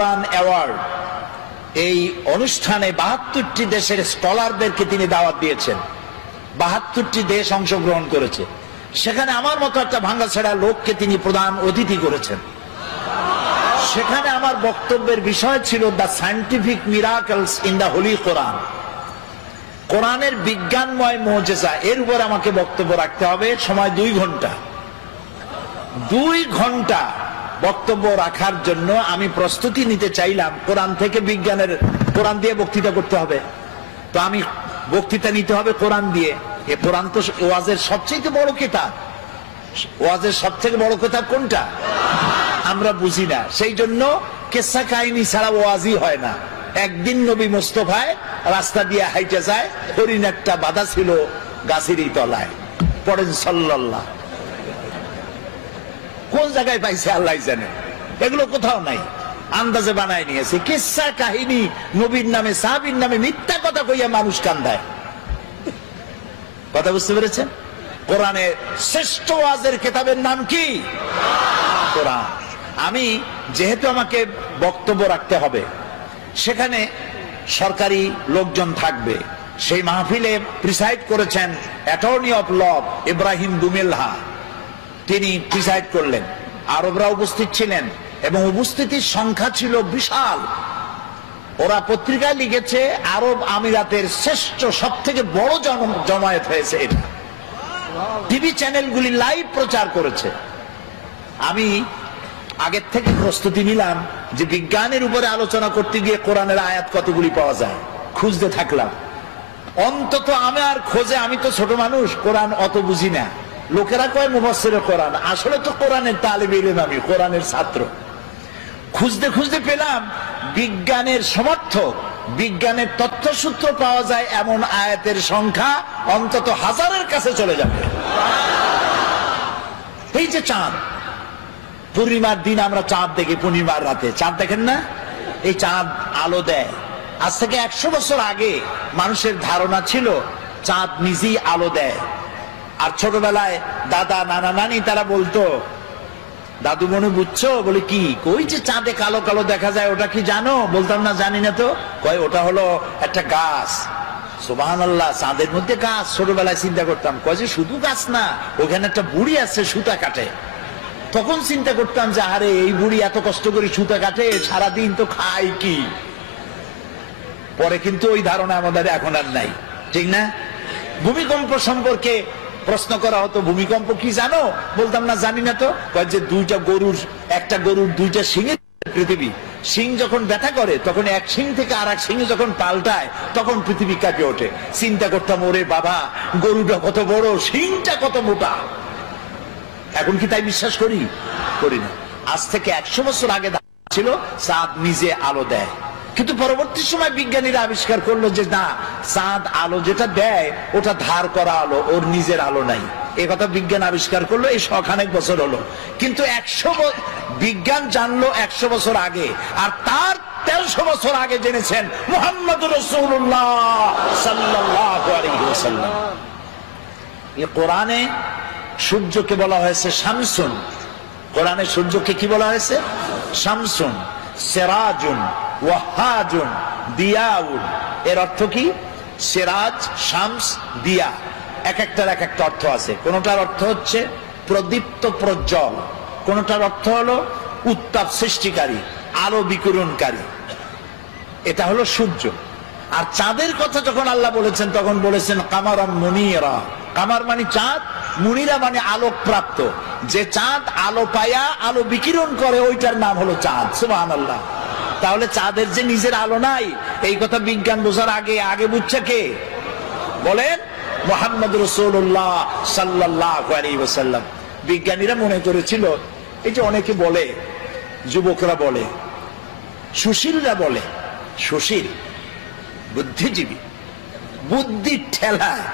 কোরআন award, এই অনুষ্ঠানে 72টি দেশের স্কলারদেরকে তিনি দাওয়াত দিয়েছেন। 72টি দেশ অংশগ্রহণ করেছে। সেখানে আমার মতো একটা ভাঙ্গাছেড়া লোককে তিনি প্রধান অতিথি করেছেন। সেখানে আমার বক্তব্যের বিষয় ছিল the scientific miracles in the holy Quran, কোরআনের বিজ্ঞানময় মুজিজা। এর উপর আমাকে বক্তব্য রাখতে হবে, সময় 2 ঘন্টা। 2 ঘন্টা বক্তব্য রাখার জন্য আমি প্রস্তুতি নিতে চাইলাম কোরআন থেকে বিজ্ঞানের, কোরআন দিয়ে বক্তৃতা করতে হবে। তো আমি বক্তৃতা নিতে হবে কোরআন দিয়ে। এ কোরআন তো ওয়াজের সবচেয়ে বড় কিতাব। ওয়াজের সবথেকে বড় কিতাব কোনটা আমরা বুঝি না, সেই জন্য কিসসা কাহিনী ছাড়া ওয়াজই হয় না। একদিন নবী মুস্তাফায় রাস্তা দিয়ে হাইটে যায়, হরিণ একটা বাধা ছিল গাছেরই তলায়। পড়েন সাল্লাল্লাহ। কোন জায়গায় পাইছে আল্লাহ জানে, এগুলো কোথাও নাই, আন্দাজে বানায় নিয়েছে। কিসসা কাহিনী নবীর নামে সাহাবীর নামে মিথ্যা কথা কইয়া মানুষ কান্দায়। কথা বুঝতে পেরেছেন? কোরআনের শ্রেষ্ঠ ওয়াজের কিতাবের নাম কি? কোরআন। আমি যেহেতু আমাকে বক্তব্য রাখতে হবে, সেখানে সরকারি লোকজন থাকবে। সেই মাহফিলে প্রিসাইড করেছেন অ্যাটর্নি অফ ল ইব্রাহিম দুমেলহা, তিনি প্রিসাইড করলেন। আরবরা উপস্থিত ছিলেন এবং উপস্থিতির সংখ্যা ছিল বিশাল। ওরা পত্রিকায় লিখেছে আরব আমিরাতের শ্রেষ্ঠ সবথেকে বড় জমায়েত হয়েছে এটা। টিভি চ্যানেলগুলি লাইভ প্রচার করেছে। আমি আগের থেকে প্রস্তুতি নিলাম যে বিজ্ঞানের উপরে আলোচনা করতে গিয়ে কোরআনের আয়াত কতগুলি পাওয়া যায়, খুঁজতে থাকলাম। অন্তত আমার খোঁজে, আমি তো ছোট মানুষ, কোরআন অত বুঝি না। লোকেরা কয় মুফাসসিরে কোরআন, আসলে তো কোরআনের তালিব ইলম, আমি কোরআনের ছাত্র। খুঁজতে খুঁজতে পেলাম বিজ্ঞানের সমর্থক, বিজ্ঞানের তথ্যসূত্র পাওয়া যায় এমন আয়াতের সংখ্যা অন্তত 1000-এর কাছে চলে যাবে। এই যে চাঁদ, পূর্ণিমার দিন আমরা চাঁদ দেখি, পূর্ণিমার রাতে চাঁদ দেখেন না? এই চাঁদ আলো দেয়। আজ থেকে 100 বছর আগে মানুষের ধারণা ছিল চাঁদ নিজেই আলো দেয়। আর ছোটবেলায় দাদা নানা নানি তারা বলতো, দাদু মনে বুঝছো? বলে কি? কই যে চাঁদে কালো কালো দেখা যায়, ওটা কি জানো? বলতাম না, জানি না তো। কয় ওটা হলো একটা গাছ। সুবহানাল্লাহ, চাঁদের মধ্যে গাছ। ছোটবেলায় চিন্তা করতাম, কয় যে শুধু গাছ না, ওখানে একটা বুড়ি আছে সুতা কাটে। তখন চিন্তা করতাম যে আরে এই বুড়ি এত কষ্ট করে সুতা কাটে, সারাদিন তো খায় কি। পরে কিন্তু ওই ধারণা আমাদের এখন আর নাই, ঠিক না? ভূমিকম্প সম্পর্কে প্রশ্ন করা হতো, ভূমিকম্প কি জানো? বলতাম না, জানি না তো। যে একটা গরুর 2টা শিঙের পৃথিবী, শিং যখন ব্যথা করে তখন এক শিং থেকে আর এক শিঙে যখন পাল্টায় তখন পৃথিবী কাঁপে ওঠে। চিন্তা করতাম, ওরে বাবা, গরুটা কত বড়, শিংটা কত মোটা। এখন কি তাই বিশ্বাস করি? করি না। আজ থেকে 100 বছর আগে ছিল চাঁদ নিজে আলো দেয়, কিন্তু পরবর্তী সময় বিজ্ঞানীরা আবিষ্কার করলো যে না, চাঁদ আলো যেটা দেয় ওটা ধার করা আলো, ওর নিজের আলো নাই। এই কথা বিজ্ঞান আবিষ্কার করলো, এই 100 বছর হলো। কিন্তু বিজ্ঞান জানলো 100 বছর আগে, আর তার 1300 বছর আগে জেনেছেন মুহাম্মদুর রাসূলুল্লাহ সাল্লাল্লাহু আলাইহি ওয়াসাল্লাম। এই কোরআনে সূর্যকে বলা হয়েছে শামসুন। কোরআনে সূর্যকে কি বলা হয়েছে? শামসুন, সিরাজুন, ওয়াহাজুন, দিয়াউন। এর অর্থ কি? সিরাজ, শামস, দিয়া, এক একটার এক একটা অর্থ আছে। কোনটার অর্থ হচ্ছে প্রদীপ্ত প্রজ্জ্বল, কোনটার অর্থ হলো উত্তাপ সৃষ্টিকারী, আলো বিকিরণকারী। এটা হলো সূর্য। আর চাঁদের কথা যখন আল্লাহ বলেছেন তখন বলেছেন কামারাম মুনিরা। কামার মানে চাঁদ, মুনিরা মানে আলোক প্রাপ্ত। যে চাঁদ আলো পায়া আলো বিকিরণ করে ওইটার নাম হলো চাঁদ। সুবহানাল্লাহ। তাহলে চাঁদের যে নিজের আলো নাই, এই কথা বিজ্ঞান বোঝার আগে বুঝছে কে? বলেন, মুহাম্মদ রাসূলুল্লাহ সাল্লাল্লাহু আলাইহি ওয়াসাল্লাম। বিজ্ঞানীরা মনে করেছিল, এই যে অনেকে বলে, যুবকরা বলে, সুশীলরা বলে, সুশীল বুদ্ধিজীবী, বুদ্ধির ঠেলায়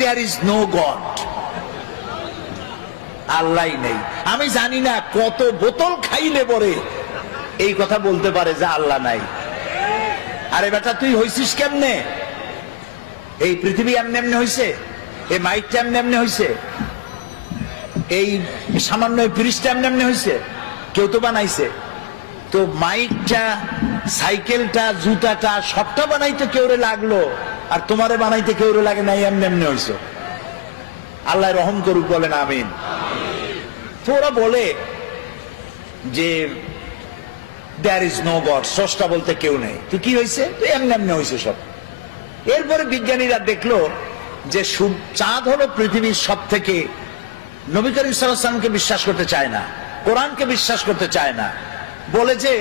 দেয়ার ইজ নো গড, আল্লাহ নেই। আমি জানি না কত বোতল খাইলে পরে এই কথা বলতে পারে যে আল্লাহ নাই। আরে বেটা, তুই হইছিস কেমনে? এই পৃথিবী এমনি এমনি হইছে? এই মাইকটা এমনি এমনি হইছে? এই সামান্য ব্রিজটা এমনি এমনি হইছে? কেউ তো বানাইছে। তো মাইকটা, সাইকেলটা, জুতাটা সবটা বানাইতে কেউরে লাগলো, আর তোমারে বানাইতে কেউরে লাগে নাই, এমনি এমনি হইছো। আল্লাহ রহম করুক, বলেন আমিন। তো ওরা বলে যে দেয়ার ইজ নো গড, স্রষ্টা বলতে কেউ নেই। তো কি হয়েছে? তো এমনি এমনি হয়েছে সব। এরপরে বিজ্ঞানীরা দেখলো যে চাঁদ হলো পৃথিবীর সব থেকে, নবী করিম সাল্লাল্লাহু আলাইহি ওয়াসাল্লামকে বিশ্বাস করতে চায় না, কোরআনকে বিশ্বাস করতে চায় না, বলে যে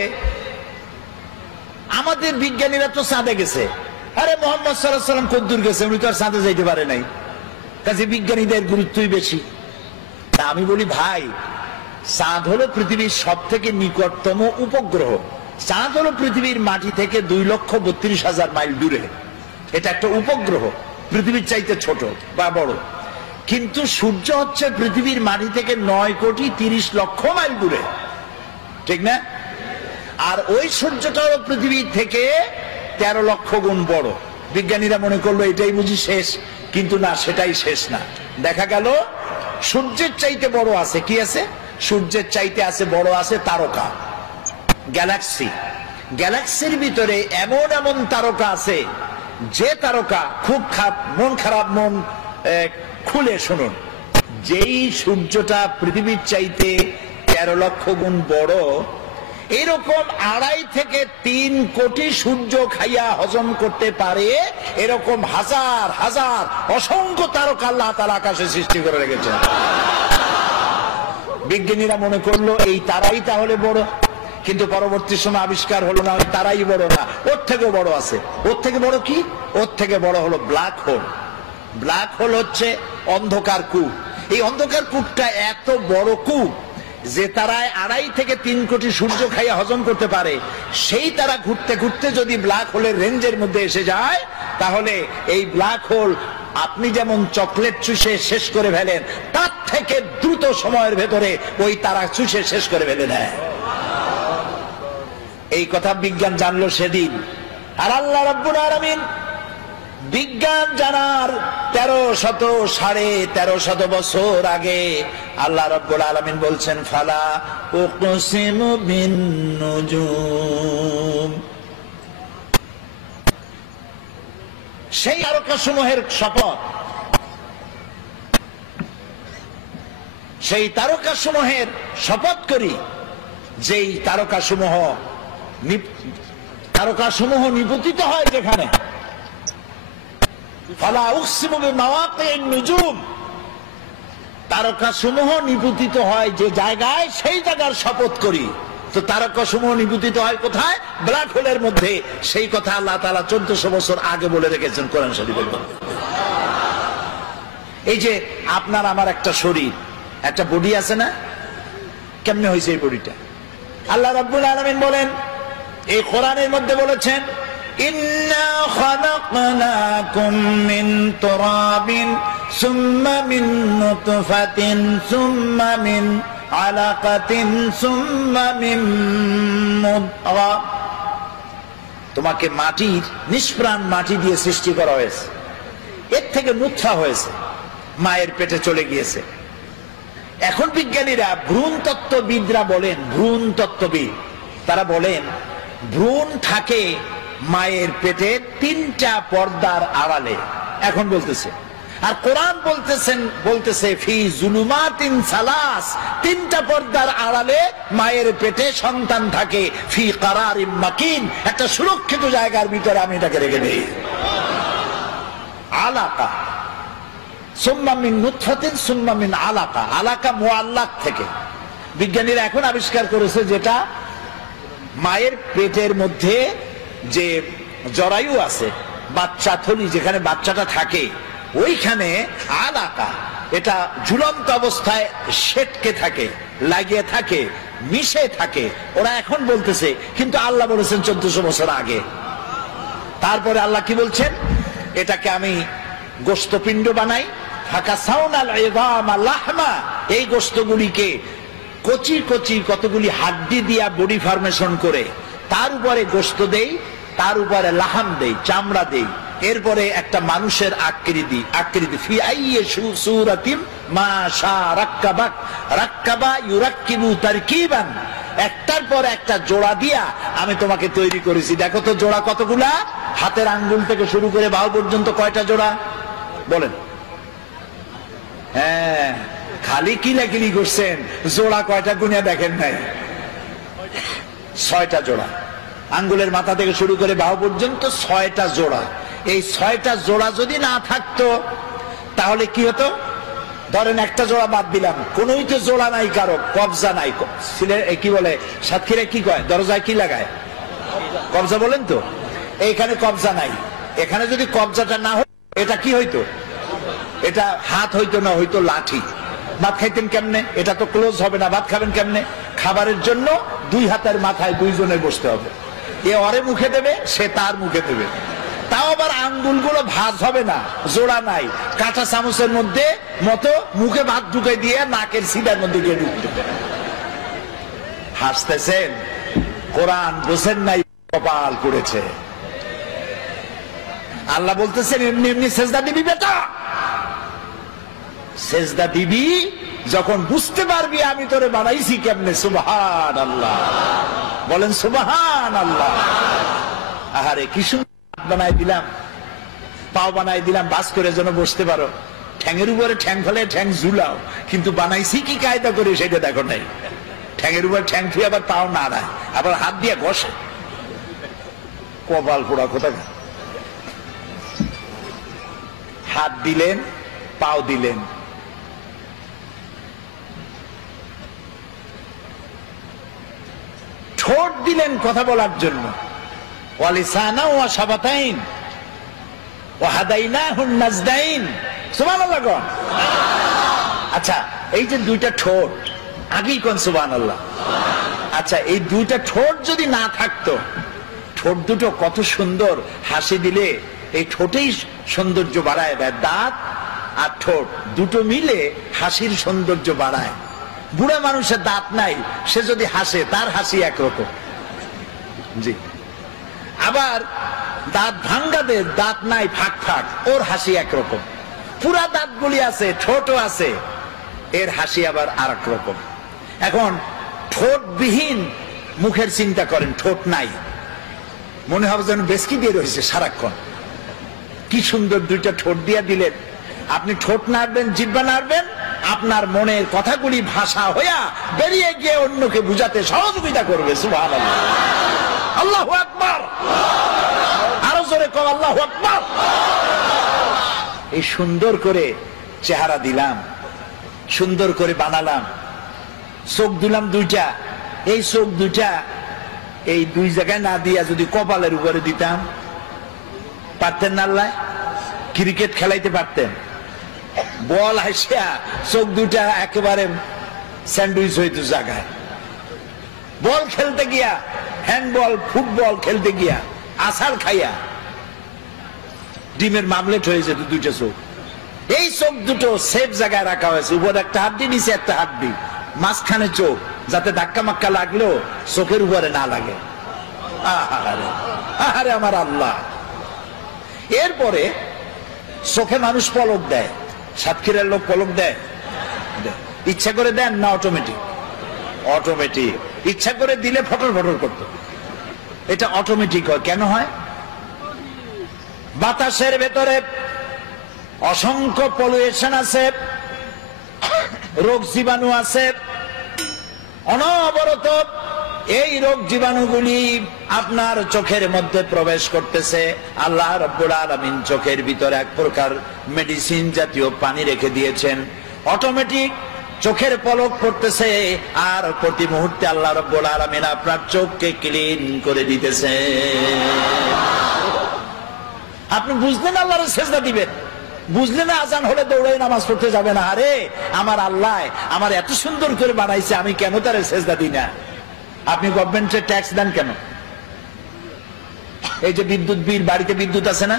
আমাদের বিজ্ঞানীরা তো চাঁদে গেছে। আরে মুহাম্মদ সাল্লাল্লাহু আলাইহি ওয়াসাল্লাম কদ্দুর গেছে, উনি তো আর চাঁদে যাইতে পারে নাই, কাজে বিজ্ঞানীদের গুরুত্বই বেশি। তা আমি বলি ভাই, চাঁদ হলো পৃথিবীর সব থেকে নিকটতম উপগ্রহ। চাঁদ হলো পৃথিবীর মাটি থেকে 2,32,000 মাইল দূরে। এটা একটা উপগ্রহ, পৃথিবীর চাইতে ছোট বা বড়। কিন্তু সূর্য হচ্ছে পৃথিবীর মাটি থেকে 9,30,00,000 মাইল দূরে, ঠিক না? আর ওই সূর্যটা হলো পৃথিবীর থেকে 13 লক্ষ গুণ বড়। বিজ্ঞানীরা মনে করলো এটাই বুঝি শেষ, কিন্তু না, সেটাই শেষ না। দেখা গেল সূর্যের চাইতে বড় আছে, কি আছে? সূর্যের চাইতে আছে বড় আছে তারকা, গ্যালাক্সি। গ্যালাক্সির ভিতরে এমন এমন তারকা আছে, যে তারকা খুব মন খারাপ, মন খুলে শুনুন, যেই সূর্যটা পৃথিবীর চাইতে 13 লক্ষ গুণ বড়, এরকম 2.5 থেকে 3 কোটি সূর্য খাইয়া হজম করতে পারে এরকম হাজার হাজার অসংখ্য তারকা আল্লাহ তাআলা আকাশে সৃষ্টি করে রেখেছেন। বিজ্ঞানীরা মনে করলো এই তারাই তাহলে বড়, কিন্তু পরবর্তী সময় আবিষ্কার হলো না, ওই তারাই বড় না, ওর থেকেও বড় আছে। ওর থেকে বড় কি? ওর থেকে বড় হলো ব্ল্যাক হোল। ব্ল্যাক হোল হচ্ছে অন্ধকার কূপ। এই অন্ধকার কূপটা এত বড় কূপ যে তারায় 2.5 থেকে 3 কোটি সূর্য খাইয়া হজম করতে পারে। সেই তারা ঘুরতে ঘুরতে যদি ব্ল্যাক হোলের রেঞ্জের মধ্যে এসে যায়, তাহলে এই ব্ল্যাক হোল আপনি যেমন চকলেট চুষে শেষ করে ফেলেন, তার থেকে দ্রুত সময়ের ভেতরে ওই তারা চুষে শেষ করে ফেলে দেয়। এই কথা বিজ্ঞান জানলো সেদিন। আর আল্লাহ রাব্বুল আলামিন বিজ্ঞান জানার 1300 বছর আগে আল্লাহ রাব্বুল আলামিন বলছেন, ফালা উকসিমু বিন নুজুম, সেই তারকাসমূহের শপথ, সেই তারকাসমূহের শপথ করি, যেই তারকাসমূহ নিপতিত হয় যেখানে। ফালা উকসিমু বিমাওয়াকিন নুজুম, তারকাসমূহ নিপতিত হয় যে জায়গায়, সেই জায়গার শপথ করি। তো তারকাসমূহ নিপতিত হয় কোথায়? ব্ল্যাক হোলের মধ্যে। সেই কথা আল্লাহ তাআলা 1400 বছর আগে বলে রেখেছেন কোরআন শরীফের মধ্যে। এই যে আপনার আমার একটা শরীর, একটা বডি আছে না? কেমনে হয়েছে এই বডিটা? আল্লাহ রাব্বুল আলামিন বলেন, এই কোরআনের মধ্যে বলেছেন, ইন্না খালাকনাকুম মিন তুরাবিন সুম্মা মিন নুতফাতিন সুম্মা মিন আলাকাতিন সুম্মা মিন মুদগা। তোমাকে মাটির, নিষ্প্রাণ মাটি দিয়ে সৃষ্টি করা হয়েছে, এর থেকে নুতফা হয়েছে, মায়ের পেটে চলে গিয়েছে। এখন বিজ্ঞানীরা, ভ্রূণ তত্ত্ববিদরা বলেন, ভ্রূণ তত্ত্ববিদ তারা বলেন ভ্রূণ থাকে মায়ের পেটে 3টা পর্দার আড়ালে। এখন বলতেছে, আর কোরআন বলতেছে ফি জুলুমাতিন সালাস, 3টা পর্দার আড়ালে মায়ের পেটে সন্তান থাকে, ফি কারারিম মাকিন, একটা সুরক্ষিত জায়গার ভিতরে আমি এটাকে রেখে দেই। আলাকা সুম্মা মিন নুতফাতিন সুম্মা মিন আলাকা, আলাকা মুআল্লাক থেকে। বিজ্ঞানীরা এখন আবিষ্কার করেছে যেটা মায়ের পেটের মধ্যে যে জরায়ু আছে, বাচ্চা থলি যেখানে বাচ্চাটা থাকে, ওইখানে আলাকা, এটা ঝুলন্ত অবস্থায় সেটকে থাকে, লাগিয়ে থাকে, মিশে থাকে। ওরা এখন বলতেছে, কিন্তু আল্লাহ বলেছেন 1400 বছর আগে। তারপরে আল্লাহ কি বলছেন? এটাকে আমি গোশতপিণ্ড বানাই, ফাকাসাউনাল ইযামা লাহমা, এই গোশতগুলিকে কচি কচি কতগুলি হাড্ডি দিয়া বডি ফরমেশন করে, তার উপরে গোশত দেই, তার উপরে লাহাম দেই, চামড়া দেই, এরপরে একটা মানুষের আকৃতি ফি আইয়ি সূরাতিম মা শা রাক্কাবাক, রাক্কাবা ইউরাক্কিবু তারকিবান, একটার পর একটা জোড়া দিয়া আমি তোমাকে তৈরি করেছি। দেখো তো জোড়া কতগুলা, হাতের আঙ্গুল থেকে শুরু করে বাহু পর্যন্ত কয়টা জোড়া বলেন? হ্যাঁ, খালি কিলাকিলি করছেন, জোড়া কয়টা গুনিয়া দেখেন নাই। 6টা জোড়া, আঙ্গুলের মাথা থেকে শুরু করে বাহু পর্যন্ত 6টা জোড়া। এই 6টা জোড়া যদি না থাকতো তাহলে কি হতো? ধরেন একটা জোড়া বাদ দিলাম, কোনোই তো জোড়া নাই, কারো কবজা নাই। কি বলে সাতক্ষীরা কি কয়, দরজায় কি লাগায়? কবজা বলেন তো। এইখানে কবজা নাই, এখানে যদি কবজাটা না হতো এটা কি হইতো? এটা হাত হইতো না, হইতো লাঠি। ভাত খাইতেন কেমনে? এটা তো ক্লোজ হবে না, ভাত খাবেন কেমনে? খাবারের জন্য 2 হাতের মাথায় 2 জনে বসতে হবে। এ অরে মুখে দেবে, সে তার মুখে দেবে। তাও আবার আঙ্গুলগুলো ভাঁজ হবে না, জোড়া নাই। কাঁচা চামচের মধ্যে মতো মুখে ভাত ঢুকে দিয়ে নাকের সিধার মধ্যে গিয়ে ঢুকতে। হাসতেছেন, কোরআন বোঝেন নাই, কপাল করেছে। আল্লাহ বলতেছেন এমনি এমনি সেজদা দিবি বেটা, সেজদা দিবি যখন বুঝতে পারবি আমি তোরে বানাইছি কেমনে। সুবহান আল্লাহ, বলেন সুবহান আল্লাহ। আহারে কি সুন্দর বানাই দিলাম, পাও বানাই দিলাম বাস করে যেন বসতে পারো। ঠ্যাঙের উপরে ঠ্যাং ফেলে ঠ্যাং ঝুলাও, কিন্তু বানাইছি কি কায়দা করে সেটা দেখো নাই। ঠ্যাঙের উপরে ঠ্যাং ফিরে আবার পাও নাড়ায়, আবার হাত দিয়ে ঘষে। কপাল পোড়া কোথাকার। হাত দিলেন, পাও দিলেন, ঠোঁট দিলেন কথা বলার জন্য। ওয়ালিসানা ওয়া শাফাতাইন ওয়া হাদাইনাহুন নাজদাইন। সুবহানাল্লাহ। আচ্ছা, এই যে 2টা ঠোঁট, আগেই কোন সুবহানাল্লাহ। আচ্ছা, এই 2টা ঠোঁট যদি না থাকতো, ঠোঁট দুটো কত সুন্দর, হাসি দিলে এই ঠোঁটেই সৌন্দর্য বাড়ায় দেয়। দাঁত আর ঠোঁট দুটো মিলে হাসির সৌন্দর্য বাড়ায়। বুড়া মানুষের দাঁত নাই, সে যদি হাসে তার হাসি একরকম। জি, আবার দাঁত ভাঙ্গাদের দাঁত নাই, ফাঁক ফাঁক, ওর হাসি একরকম। পুরা দাঁতগুলি আছে, ঠোঁটও আছে, এর হাসি আবার আর এক রকম। এখন ঠোঁটবিহীন মুখের চিন্তা করেন, ঠোঁট নাই, মনে হবে যেন বেসকি দিয়ে রয়েছে সারাক্ষণ। কি সুন্দর 2টা ঠোঁট দিয়া দিলেন। আপনি ঠোঁট নাড়বেন, জিহ্বা নাড়বেন, আপনার মনের কথাগুলি ভাষা হইয়া বেরিয়ে গিয়ে অন্যকে বুঝাতে সহযোগিতা করবে। সুবহানাল্লাহ, আল্লাহু আকবার। আরো জোরে কও আল্লাহু আকবার। এই সুন্দর করে চেহারা দিলাম, সুন্দর করে বানালাম। চোখ দিলাম 2টা, এই চোখ 2টা এই 2 জায়গায় না দিয়া যদি কপালের উপরে দিতাম, পারতেন না? আল্লাহ ক্রিকেট খেলাইতে পারতেন। বল হাসিয়া চোখ 2টা একেবারে স্যান্ডউইচ হইতো জায়গায়। বল খেলতে গিয়া, হ্যান্ডবল ফুটবল খেলতে গিয়া আছাড় খাইয়া ডিমের মামলেট হয়ে যেত 2টা চোখ। এই চোখ দুটো সেফ জায়গায় রাখা হয়েছে, উপরে একটা হাড্ডি, নিচে একটা হাড্ডি, মাঝখানে চোখ, যাতে ধাক্কা মাক্কা লাগলেও চোখের উপরে না লাগে। আহারে আহারে আমার আল্লাহ। এরপরে চোখে মানুষ পলক দেয়, সাতক্ষীরার লোক পলক দেয়? ইচ্ছা করে দেন না অটোমেটিক? অটোমেটিক। ইচ্ছা করে দিলে ফটর ফটর করতো, এটা অটোমেটিক হয়। কেন হয়? বাতাসের ভেতরে অসংখ্য পলিউশন আছে, রোগ জীবাণু আছে, অনবরত এই রোগ জীবাণুগুলি আপনার চোখের মধ্যে প্রবেশ করতেছে। আল্লাহ রাব্বুল আলামিন চোখের ভিতরে এক প্রকার মেডিসিন জাতীয় পানি রেখে দিয়েছেন, অটোমেটিক চোখের পলক পড়তেছে, আর প্রতি মুহূর্তে আল্লাহ রাব্বুল আলামিন আপনার চোখকে ক্লিন করে দিতেছে। আপনি বুঝলেন আল্লাহর সেজদা দিবেন, বুঝলেন আজান হলে দৌড়ে নামাজ পড়তে যাবে না। আরে আমার আল্লাহ আমার এত সুন্দর করে বানাইছে, আমি কেন তার সেজদা দিই না? আপনি গভর্নমেন্টের ট্যাক্স দেন কেন? এই যে বিদ্যুৎ বিল, বাড়িতে বিদ্যুৎ আছে না,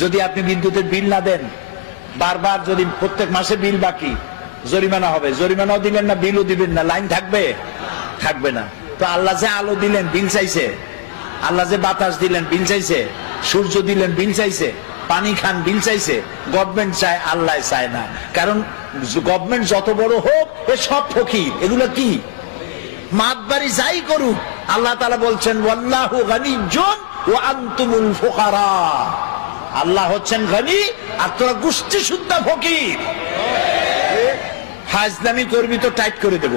যদি আপনি বিদ্যুতের বিল না দেন, বারবার যদি প্রত্যেক মাসে বিল বাকি, জরিমানা হবে। জরিমানাও দিলেন না, বিলও দিবেন না, লাইন থাকবে? থাকবে না। তো আল্লাহ যে আলো দিলেন বিল চাইছে, আল্লাহ যে বাতাস দিলেন বিল চাইছে, সূর্য দিলেন বিল চাইছে, পানি খান বিল চাইছে। গভর্নমেন্ট চায়, আল্লাহ চায় না। কারণ গভর্নমেন্ট যত বড় হোক, এ সব ফকির। এগুলো কি? মাতবাড়ি যাই করুক, আল্লাহ তাআলা বলছেন ওয়াল্লাহু গানিয়্যুন ওয়া আনতুমুল ফুকারা। আল্লাহ হচ্ছেন গনি আর তোরা গোষ্ঠী শুদ্ধ ফকির। হাজলামি করবি তো টাইট করে দেব।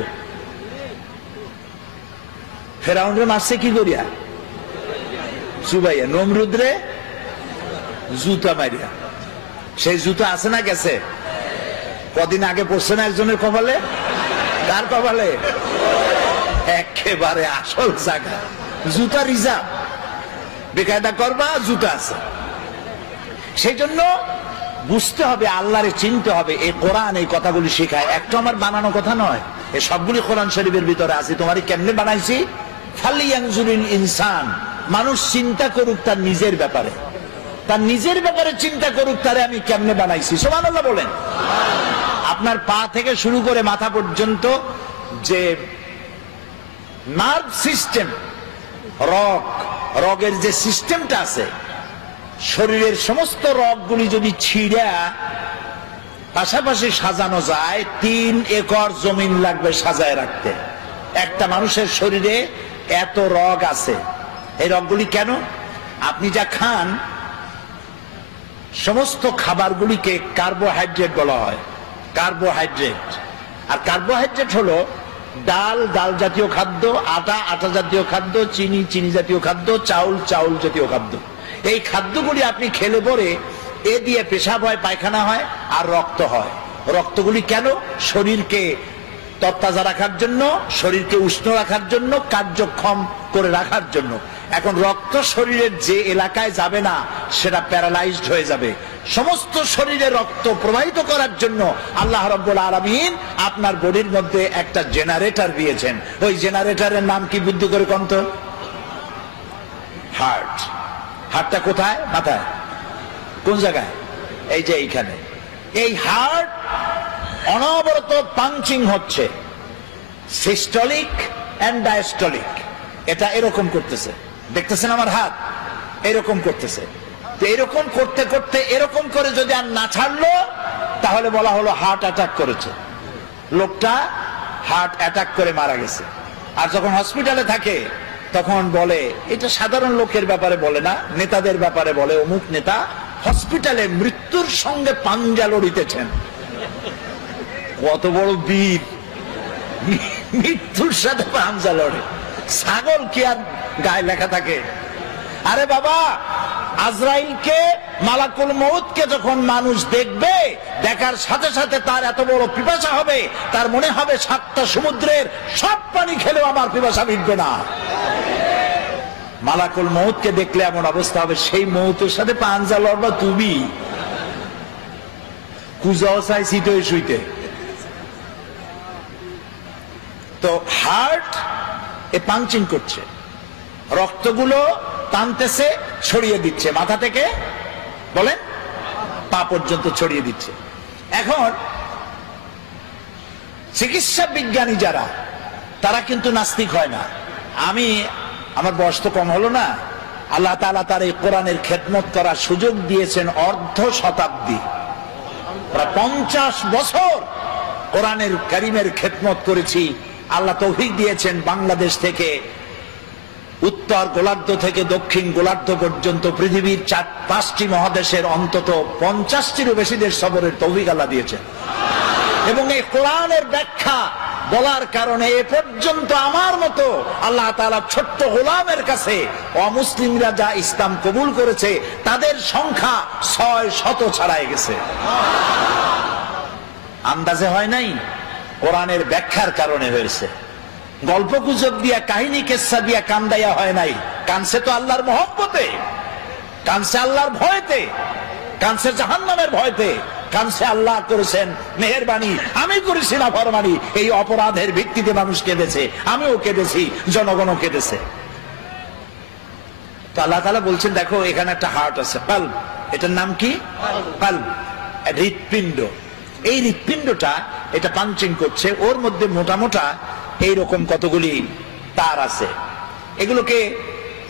ফেরাউনরে মারছে কি করিয়া? চুবাইয়া। নমরুদরে জুতা মারিয়া। সেই জুতা আছে না গেছে? কদিন আগে পড়ছে না একজনের কপালে। কার কপালে? একেবারে আসল জায়গা। জুতা রিজার্ভ, বেকায়দা করবা, জুতা আছে। সেই জন্য বুঝতে হবে, আল্লাহরে চিনতে হবে। এই কোরআন এই কথাগুলি শেখায়, একটা আমার বানানো কথা নয়, এই সবগুলি কোরআন শরীফের ভিতরে আছে। তোমার কেমনে বানাইছি? ফালিয়ানজুরিল ইনসান, মানুষ চিন্তা করুক তার নিজের ব্যাপারে, তার নিজের ব্যাপারে চিন্তা করুক, তারে আমি কেমনে বানাইছি। সুবহানাল্লাহ বলেন। আপনার পা থেকে শুরু করে মাথা পর্যন্ত যে নার্ভ সিস্টেম, রগের যে সিস্টেমটা আছে, শরীরের সমস্ত রগগুলি যদি ছিঁড়া পাশাপাশি সাজানো যায়, 3 একর জমিন লাগবে সাজায় রাখতে। একটা মানুষের শরীরে এত রগ আছে। এই রগগুলি কেন? আপনি যা খান সমস্ত খাবারগুলিকে কার্বোহাইড্রেট বলা হয়। কার্বোহাইড্রেট, আর কার্বোহাইড্রেট হলো ডাল, ডাল জাতীয় খাদ্য, আটা, আটা জাতীয় খাদ্য, চিনি, চিনি জাতীয় খাদ্য, চাউল, চাউল জাতীয় খাদ্য। এই খাদ্যগুলি আপনি খেলে পরে এ দিয়ে পেশাব হয়, পায়খানা হয়, আর রক্ত হয়। রক্তগুলি কেন? শরীরকে তরতাজা রাখার জন্য, শরীরকে উষ্ণ রাখার জন্য, কার্যক্ষম করে রাখার জন্য। এখন রক্ত শরীরের যে এলাকায় যাবে না সেটা প্যারালাইজড হয়ে যাবে। সমস্ত শরীরে রক্ত প্রবাহিত করার জন্য আল্লাহ রাব্বুল আলামিন আপনার বডির মধ্যে একটা জেনারেটর দিয়েছেন। ওই জেনারেটরের নাম কি বুদ্ধি করে কোন তো? হার্ট। হার্টটা কোথায়? মাথায়। কোন জায়গায়? এই যে এইখানে। এই হার্ট অনবরত পাঞ্চিং হচ্ছে, সিস্টোলিক এন্ড ডায়াস্টোলিক। এটা এরকম করতেছে, দেখতেছেন আমার হাত এরকম করতেছে। তো এরকম করতে করতে এরকম করে যদি আর না ছাড়লো তাহলে বলা হলো হার্ট অ্যাটাক করেছে, লোকটা হার্ট অ্যাটাক করে মারা গেছে। আর যখন হসপিটালে থাকে তখন বলে, এটা সাধারণ লোকের ব্যাপারে বলে না, নেতাদের ব্যাপারে বলে, অমুক নেতা হসপিটালে মৃত্যুর সঙ্গে পাঞ্জা লড়িতেছেন। কত বড় বীর, মৃত্যুর সাথে পাঞ্জা লড়ে। ছাগল কি আর গায়ে লেখা থাকে? আরে বাবা, আজরাইলকে, মালাকুল মউতকে যখন মানুষ দেখবে, দেখার সাথে সাথে তার এত বড় পিপাসা হবে, তার মনে হবে 7টা সমুদ্রের সব পানি খেলেও আমার পিপাসা মিটবে না। মালাকুল মউতকে দেখলে এমন অবস্থা হবে, সেই মউতের সাথে পাঞ্জা লড়বা তুমি। কুজাও চাই শীতে শুইতে। তো হার্ট এ পাঞ্চিং করছে, রক্তগুলো টানতেছে, ছড়িয়ে দিচ্ছে, মাথা থেকে বলেন পা পর্যন্ত ছড়িয়ে দিচ্ছে। এখন চিকিৎসা বিজ্ঞানী যারা, তারা কিন্তু নাস্তিক হয় না। আমার বয়স তো কম হলো না, আল্লাহ তাআলা তার এই কোরআনের খেদমত করার সুযোগ দিয়েছেন অর্ধ শতাব্দী, প্রায় 50 বছর কোরআনের কারীমের খেদমত করেছি। আল্লাহ তৌফিক দিয়েছেন বাংলাদেশ থেকে উত্তর গোলার্ধ থেকে দক্ষিণ গোলার্ধ পর্যন্ত পৃথিবীর 4-5টি মহাদেশের অন্তত 50টিরও বেশি দেশ সফরের তৌফিক আল্লাহ দিয়েছেন। এবং এই কোরআনের ব্যাখ্যা বলার কারণে এ পর্যন্ত আমার মতো আল্লাহ তাআলা ছোট্ট গোলামের কাছে অমুসলিমরা যা ইসলাম কবুল করেছে তাদের সংখ্যা 600 ছাড়াই গেছে। আন্দাজে হয় নাই, কোরআনের ব্যাখ্যার কারণে হয়েছে। গল্প গুজব দিয়া, কাহিনী কেচ্ছা দিয়া কান্দাইয়া হয় নাই। কানছে তো আল্লাহর মহব্বতে, কানছে আল্লাহর ভয়তে, কানছে জাহান্নামের ভয়তে, কানছে আল্লাহ করেছেন মেহেরবানি, আমি করেছি না ফরমানি। এই অপরাধের ভিত্তিতে মানুষ কেঁদেছে, আমিও কেঁদেছি, জনগণও কেঁদেছে। তো আল্লাহ তাআলা বলছেন, দেখো এখানে একটা হার্ট আছে, কাল্ব। এটার নাম কি? কাল্ব, হৃৎপিণ্ড। এই হৃৎপিণ্ডটা এটা পাঞ্চিং করছে, ওর মধ্যে মোটা মোটা এইরকম কতগুলি তার আছে। এগুলোকে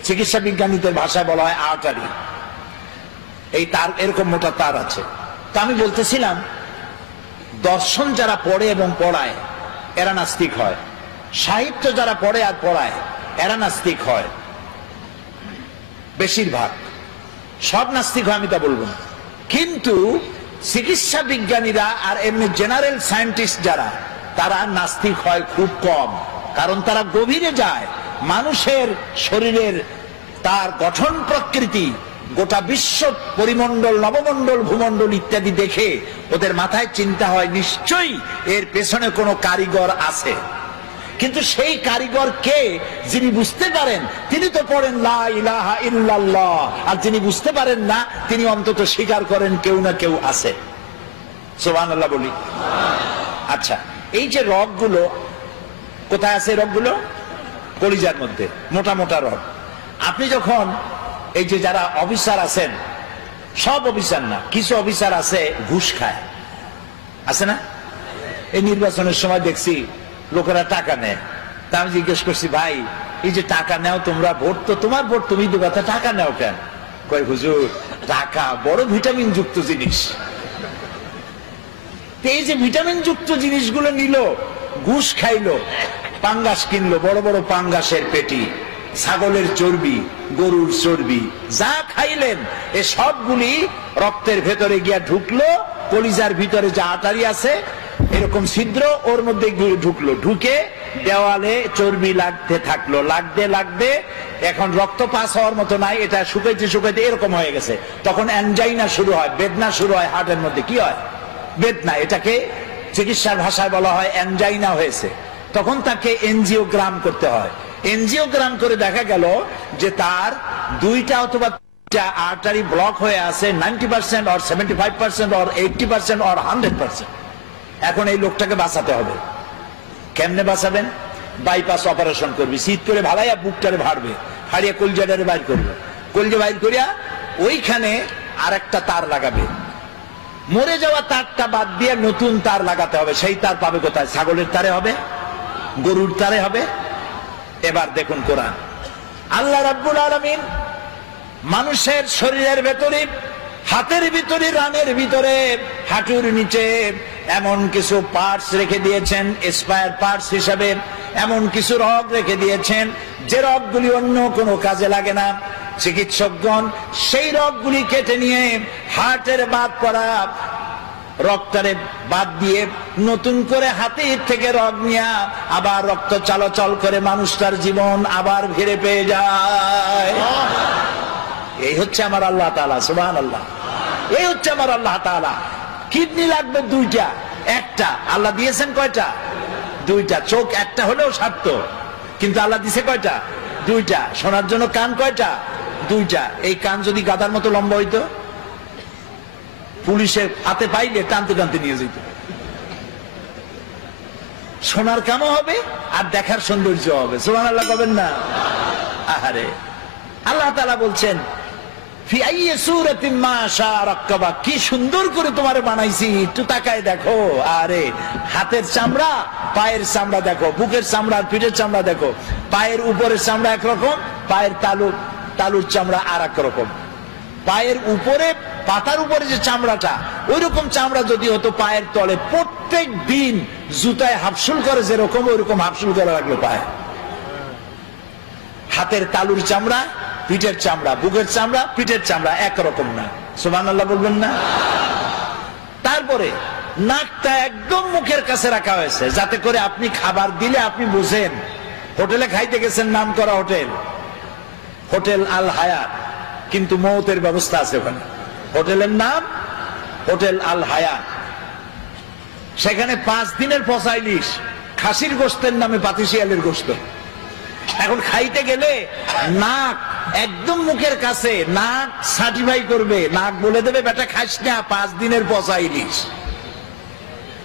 চিকিৎসা বিজ্ঞানীদের ভাষায় বলা হয় আর্টারি। এই তার এরকম মোটা তার আছে। তা আমি বলতেছিলাম, দর্শন যারা পড়ে এবং পড়ায় এরা নাস্তিক হয়, সাহিত্য যারা পড়ে আর পড়ায় এরা নাস্তিক হয় বেশিরভাগ, সব নাস্তিক হয় আমি তা বলবো না, কিন্তু চিকিৎসা বিজ্ঞানীরা আর এমনি জেনারেল সায়েন্টিস্ট যারা, তারা নাস্তিক হয় খুব কম। কারণ তারা গভীরে যায়, মানুষের শরীরের তার গঠন প্রকৃতি, গোটা বিশ্ব পরিমণ্ডল, নবমণ্ডল, ভূমণ্ডল ইত্যাদি দেখে ওদের মাথায় চিন্তা হয় নিশ্চয়ই এর পেছনে কোনো কারিগর আছে। কিন্তু সেই কারিগর কে, যিনি বুঝতে পারেন তিনি তো পড়েন লা ইলাহা ইল্লাল্লাহ, আর যিনি বুঝতে পারেন না তিনি অন্তত স্বীকার করেন কেউ না কেউ আছে। সুবহানাল্লাহ বলি। আচ্ছা, এই যে রগগুলো কোথায় আছে? রগগুলো কলিজার মধ্যে, মোটা মোটা রগ। আপনি যখন এই যে যারা অফিসার আছেন, সব অফিসার না, কিছু অফিসার আছে ঘুষ খায়, আছে না? এই নির্বাচনের সময় দেখছি লোকেরা টাকা নেয়। তা আমি জিজ্ঞেস করছি, ভাই এই যে টাকা নেও তোমরা, ভোট তো তোমার ভোট তুমি দেবা, তা টাকা নেও কেন? কয় হুজুর টাকা বড় ভিটামিন যুক্ত জিনিস। এই যে ভিটামিন যুক্ত জিনিসগুলো নিল, ঘুষ খাইলো, পাঙ্গাস কিনলো, বড় বড় পাঙ্গাসের পেটি, ছাগলের চর্বি, গরুর চর্বি, যা খাইলেন এ সবগুলি রক্তের ভেতরে গিয়া ঢুকলো, কলিজার ভিতরে যা আটারি আছে এরকম ছিদ্র ওর মধ্যে ঢুকলো, ঢুকে দেওয়ালে চর্বি লাগতে থাকলো, লাগতে লাগতে এখন রক্ত পাস হওয়ার মতো নাই, এটা শুকাইতে শুকাইতে এরকম হয়ে গেছে। তখন অ্যানজাইনা শুরু হয়, বেদনা শুরু হয় হার্টের মধ্যে। কি হয়? বেদনা। এটাকে চিকিৎসার ভাষায় বলা হয় অ্যানজাইনা হয়েছে। তখন তাকে এনজিওগ্রাম করতে হয়। এনজিওগ্রাম করে দেখা গেল যে তার দুইটা অথবা আর্টারি ব্লক হয়ে আছে 90% or 75% or 80% or 100%। এখন এই লোকটাকে বাঁচাতে হবে। কেমনে বাঁচাবেন? বাইপাস অপারেশন করবি, শীত করে ভালাইয়া বুকটারে ভাড়বে, হারিয়ে কলজাটারে বাইর করবে, কলজা বাইর করিয়া ওইখানে আর একটা তার লাগাবে। মরে যাওয়া তারটা বাদ দিয়ে নতুন তার লাগাতে হবে। সেই তার পাবে কোথায়? ছাগলের তারে হবে, গরুর তারে হবে। এবার দেখুন কোরআন, আল্লাহ রাব্বুল আলামিন মানুষের শরীরের ভেতরে, হাতের ভিতরে, রানের ভিতরে, হাঁটুর নিচে এমন কিছু পার্টস রেখে দিয়েছেন, স্পায়ার পার্টস হিসাবে এমন কিছু রগ রেখে দিয়েছেন যে রগগুলি অন্য কোনো কাজে লাগে না। চিকিৎসকগণ সেই রগগুলি কেটে নিয়ে হার্টের বাদ পড়া রক্তরে বাদ দিয়ে নতুন করে হাতের থেকে রগ নিয়ে আবার রক্ত চলাচল করে মানুষটার জীবন আবার ফিরে পেয়ে যায়। এই হচ্ছে আমার আল্লাহ তাআলা। সুবহানাল্লাহ। এই হচ্ছে আমার আল্লাহ তাআলা। কিডনি লাগবে দুইটা, একটা আল্লাহ দিয়েছেন কয়টা? দুইটা। চোখ একটা হলেও সারত, কিন্তু আল্লাহ দিছে কয়টা? দুইটা। শোনার জন্য কান কয়টা? দুইটা। এই কান যদি গাধার মতো লম্বা হইতো, পুলিশের হাতে পাইলে টানতে টানতে নিয়ে যেত। শোনার কামও হবে আর দেখার সৌন্দর্য হবে। সুবহানাল্লাহ কবেন না? আহারে, আল্লাহ তাআলা বলছেন ফি আইয়ি সূরাতিন মা শাআ রাক্কাবা, কি সুন্দর করে তোমারে বানাইছি, একটু তাকায় দেখো। আরে হাতের চামড়া, পায়ের চামড়া দেখো, বুকের চামড়া, পিঠের চামড়া দেখো। পায়ের উপরের চামড়া একরকম, পায়ের তালুর চামড়া আর এক রকম। পায়ের উপরে, পাতার উপরে যে চামড়াটা, ওই রকম চামড়া যদি হতো পায়ের তলে, প্রত্যেক দিন জুতায় হাফসুল করে যেরকম, ওই রকম হাফসুল করে রাখলো পায়ে। হাতের তালুর চামড়া, পিঠের চামড়া, বুকের চামড়া, পিঠের চামড়া একরকম না। সুবহানাল্লাহ বলবেন না? তারপরে নাকটা একদম মুখের কাছে রাখা হয়েছে, যাতে করে আপনি খাবার দিলে আপনি বুঝেন। হোটেলে খাইতে গেছেন, নাম করা হোটেল, হোটেল আল হায়াত, কিন্তু মৌতের ব্যবস্থা আছে ওখানে। হোটেলের নাম হোটেল আল হায়াত। সেখানে 5 দিনের পচা ইলিশ, খাসির গোশতের নামে পাতিশিয়ালের গোশত। এখন খাইতে গেলে নাক একদম মুখের কাছে, নাক সার্টিফাই করবে, নাক বলে দেবে বেটা খাস না, 5 দিনের পচা ইলিশ।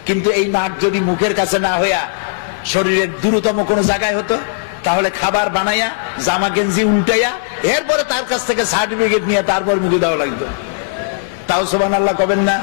কিন্তু এই নাক যদি মুখের কাছে না হইয়া শরীরের দূরতম কোনো জায়গায় হতো, তাহলে খাবার বানাইয়া জামা গেঞ্জি উল্টাইয়া এরপরে তার কাছ থেকে সার্টিফিকেট নিয়ে তারপর মুখে দেওয়া লাগতো। তাও সুবহানাল্লাহ কবেন না?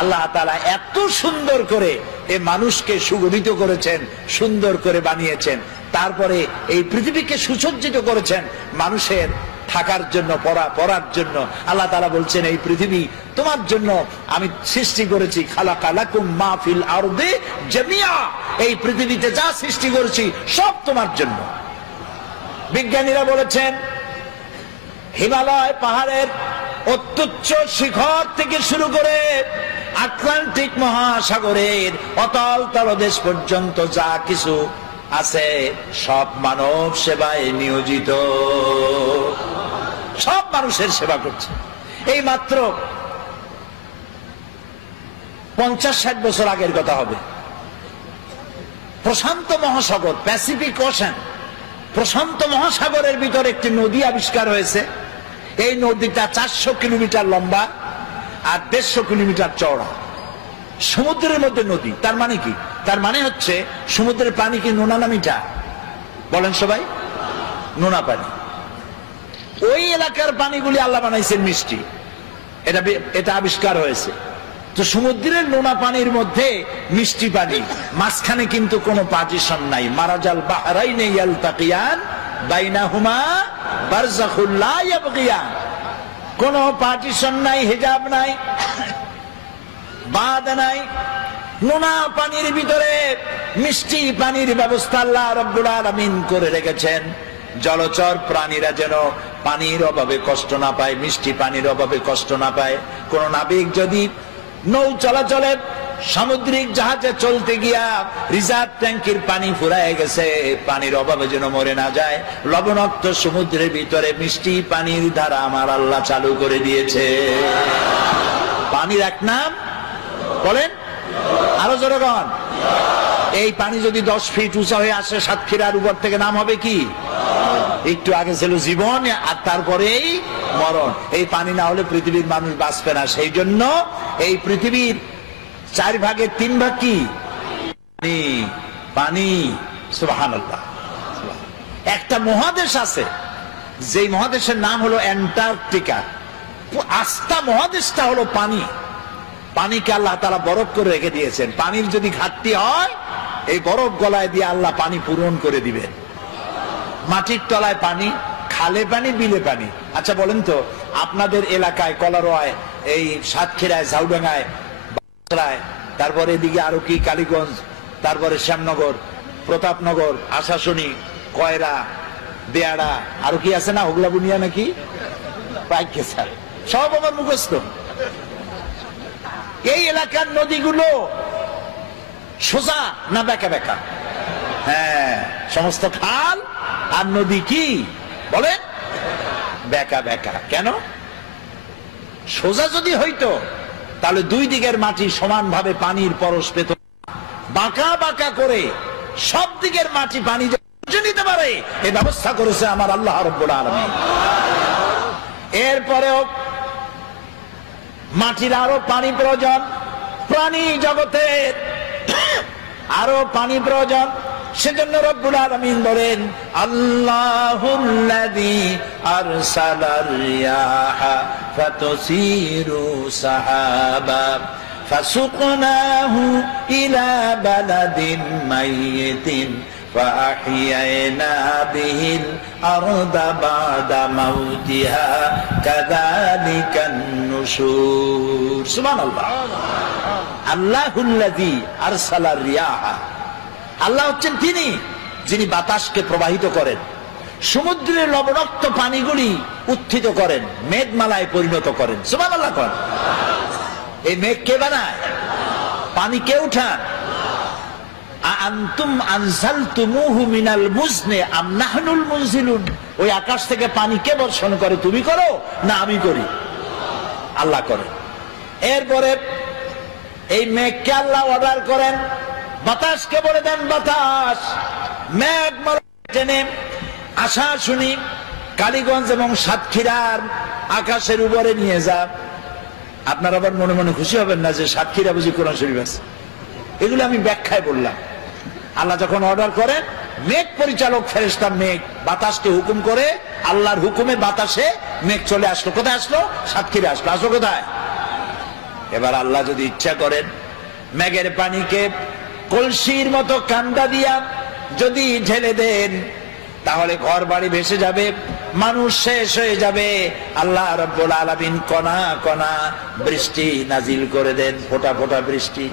আল্লাহ তাআলা এত সুন্দর করে এই মানুষকে সুগঠিত করেছেন, সুন্দর করে বানিয়েছেন, তারপরে এই পৃথিবীকে সুসজ্জিত করেছেন। মানুষের থাকার জন্য, পড়ার জন্য। আল্লাহ তাআলা বলছেন এই পৃথিবী তোমার জন্য আমি সৃষ্টি করেছি, খালাকা লাকুম মা ফিল আরদি জামিয়া, এই পৃথিবীতে যা সৃষ্টি করেছি সব তোমার জন্য। বিজ্ঞানীরা বলেছেন হিমালয় পাহাড়ের অত্যুচ্চ শিখর থেকে শুরু করে আটলান্টিক মহাসাগরের অতল তলদেশ পর্যন্ত যা কিছু আছে সব মানব সেবায় নিয়োজিত, সব মানুষের সেবা করছে। এই মাত্র 50-60 বছর আগের কথা হবে, প্রশান্ত মহাসাগর, প্যাসিফিক ওশান, প্রশান্ত মহাসাগরের ভিতর একটি নদী আবিষ্কার হয়েছে। এই নদীটা 400 কিলোমিটার লম্বা আর 150 কিলোমিটার চওড়া, সমুদ্রের মধ্যে নদী। তার মানে কি? তার মানে হচ্ছে সমুদ্রের পানি কি নোনা না মিঠা? বলেন সবাই, নোনা পানি। ওই এলাকার পানিগুলি আল্লাহ বানাইছেন মিষ্টি, এটা আবিষ্কার হয়েছে। তো সমুদ্রের নোনা পানির মধ্যে মিষ্টি পানি, মাঝখানে কিন্তু কোনো পার্টিশন নাই। মারাজাল বাহরাইনে ইয়ালতাকিয়ান বাইনাহুমা বারযাখুল লা ইয়াবগিয়ান, কোনো পার্টিশন নাই, হিজাব নাই, বাধা নাই। নোনা পানির ভিতরে মিষ্টি পানির ব্যবস্থা আল্লাহ রাব্বুল আলামিন করে রেখেছেন। জলচর প্রাণীরা যেন পানির অভাবে কষ্ট না পায়, মিষ্টি পানির অভাবে কষ্ট না পায়। কোন নাবিক যদি নৌ চলাচলে সামুদ্রিক জাহাজে চলতে গিয়া রিজার্ভ ট্যাঙ্কির পানি ফুরায় গেছে, পানির অভাবে যেন মরে না যায়। লবণাক্ত সমুদ্রের ভিতরে মিষ্টি পানির ধারা আমার আল্লাহ চালু করে দিয়েছে। পানির এক নাম বলেন, আরো জোরে বলেন। এই পানি যদি 10 ফিট উঁচা হয়ে আসে সাতক্ষীরার উপর থেকে, নাম হবে কি? একটু আগে ছিল জীবন আর তারপরেই মরণ। এই পানি না হলে পৃথিবীর মানুষ বাঁচবে না। সেই জন্য এই পৃথিবীর 4 ভাগের 3 ভাগ কি? পানি। সুবহানাল্লাহ। একটা মহাদেশ আছে, যেই মহাদেশের নাম হলো অ্যান্টার্কটিকা। আস্থা মহাদেশটা হলো পানি। পানিকে আল্লাহ তাআলা বরফ করে রেখে দিয়েছেন। পানির যদি ঘাটতি হয়, এই বরফ গলায় দিয়ে আল্লাহ পানি পূরণ করে দিবেন। মাটির তলায় পানি, খালে পানি, বিলে পানি। আচ্ছা বলেন তো, আপনাদের এলাকায় কলারোয়ায়, এই সাতক্ষীরায়, ঝাউডাঙ্গায়, তারপরে এদিকে আরো কি কালীগঞ্জ, তারপরে শ্যামনগর, প্রতাপনগর, আশাশুনি, কয়রা, দেয়াড়া, আরো কি আছে না, ওগুলা বুনিয়া নাকি, পাইকেসার, সব আমার মুখস্থ। এই এলাকার নদীগুলো সোজা না বেঁকা বেঁকা? হ্যাঁ, সমস্ত খাল আর নদী কি বলেন? বেঁকা বেঁকা। কেন? সোজা যদি হইতো তাহলে 2 দিকের মাটি সমানভাবে পানির পরশ পেত। বাঁকা বাঁকা করে সব দিকের মাটি পানি নিতে পারে এই ব্যবস্থা করেছে আমার আল্লাহ রাব্বুল আলামিন। এরপরেও মাটির আরো পানি প্রয়োজন, প্রাণী জগতের আরো পানি প্রয়োজন। সেজন্য রব্বুল আলামিন বলেন, আল্লাহুল্লাযী আরসালার রিয়াহা ফাতুসিরু সাহাবা ফাসুকনাহু ইলা বালাদিন মাইয়িতিন فأحيينا به الأرض بعد موتها كذلك النشور سبحان الله الله الذي أرسل الرياح আল্লাহ হচ্ছেন তিনি যিনি বাতাসকে প্রবাহিত করেন, সমুদ্রের লবণাক্ত পানিগুলি উত্থিত করেন, মেঘমালায় পরিণত করেন। সুবহানাল্লাহ। এই মেঘ কে বানায়? পানি কে উঠান? আনতুম আনজালতুমুহু মিনাল মুজনি আম নাহনুল মুনজিলুন। ওই আকাশ থেকে পানি কে বর্ষণ করে? তুমি করো না আমি করি? আল্লাহ করে। এরপরে এই মেঘকে আল্লাহ অর্ডার করেন, বাতাসকে বলে দেন বাতাস মেঘ টেনে আশা শুনি কালীগঞ্জ এবং সাতক্ষীরার আকাশের উপরে নিয়ে যা। আপনারা আবার মনে মনে খুশি হবেন না যে সাতক্ষীরা বুঝি কোরআন শরীফ আছে। এগুলো আমি ব্যাখ্যায় বললাম। আল্লাহ যখন অর্ডার করেন, মেঘ পরিচালক ফেরেশতা মেঘ বাতাসকে হুকুম করে, আল্লাহর হুকুমে বাতাসে মেঘ চলে আসলো। কোথায় আসলো? সাতক্ষীরা আসলো। আসলো কোথায়? এবার আল্লাহ যদি ইচ্ছা করেন, মেঘের পানিকে কলসির মতো কান্দা দিয়া যদি ঢেলে দেন, তাহলে ঘর বাড়ি ভেসে যাবে, মানুষ শেষ হয়ে যাবে, আল্লাহ রাব্বুল আলামিন কণা কণা বৃষ্টি নাজিল করে দেন, ফোঁটা ফোঁটা বৃষ্টি।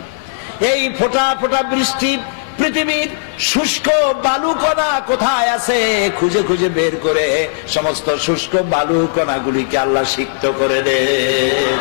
এই ফোঁটা ফোঁটা বৃষ্টি পৃথিবীর শুষ্ক বালু কণা কোথায় আছে খুঁজে খুঁজে বের করে সমস্ত শুষ্ক বালু কণাগুলিকে আল্লাহ সিক্ত করে দেন।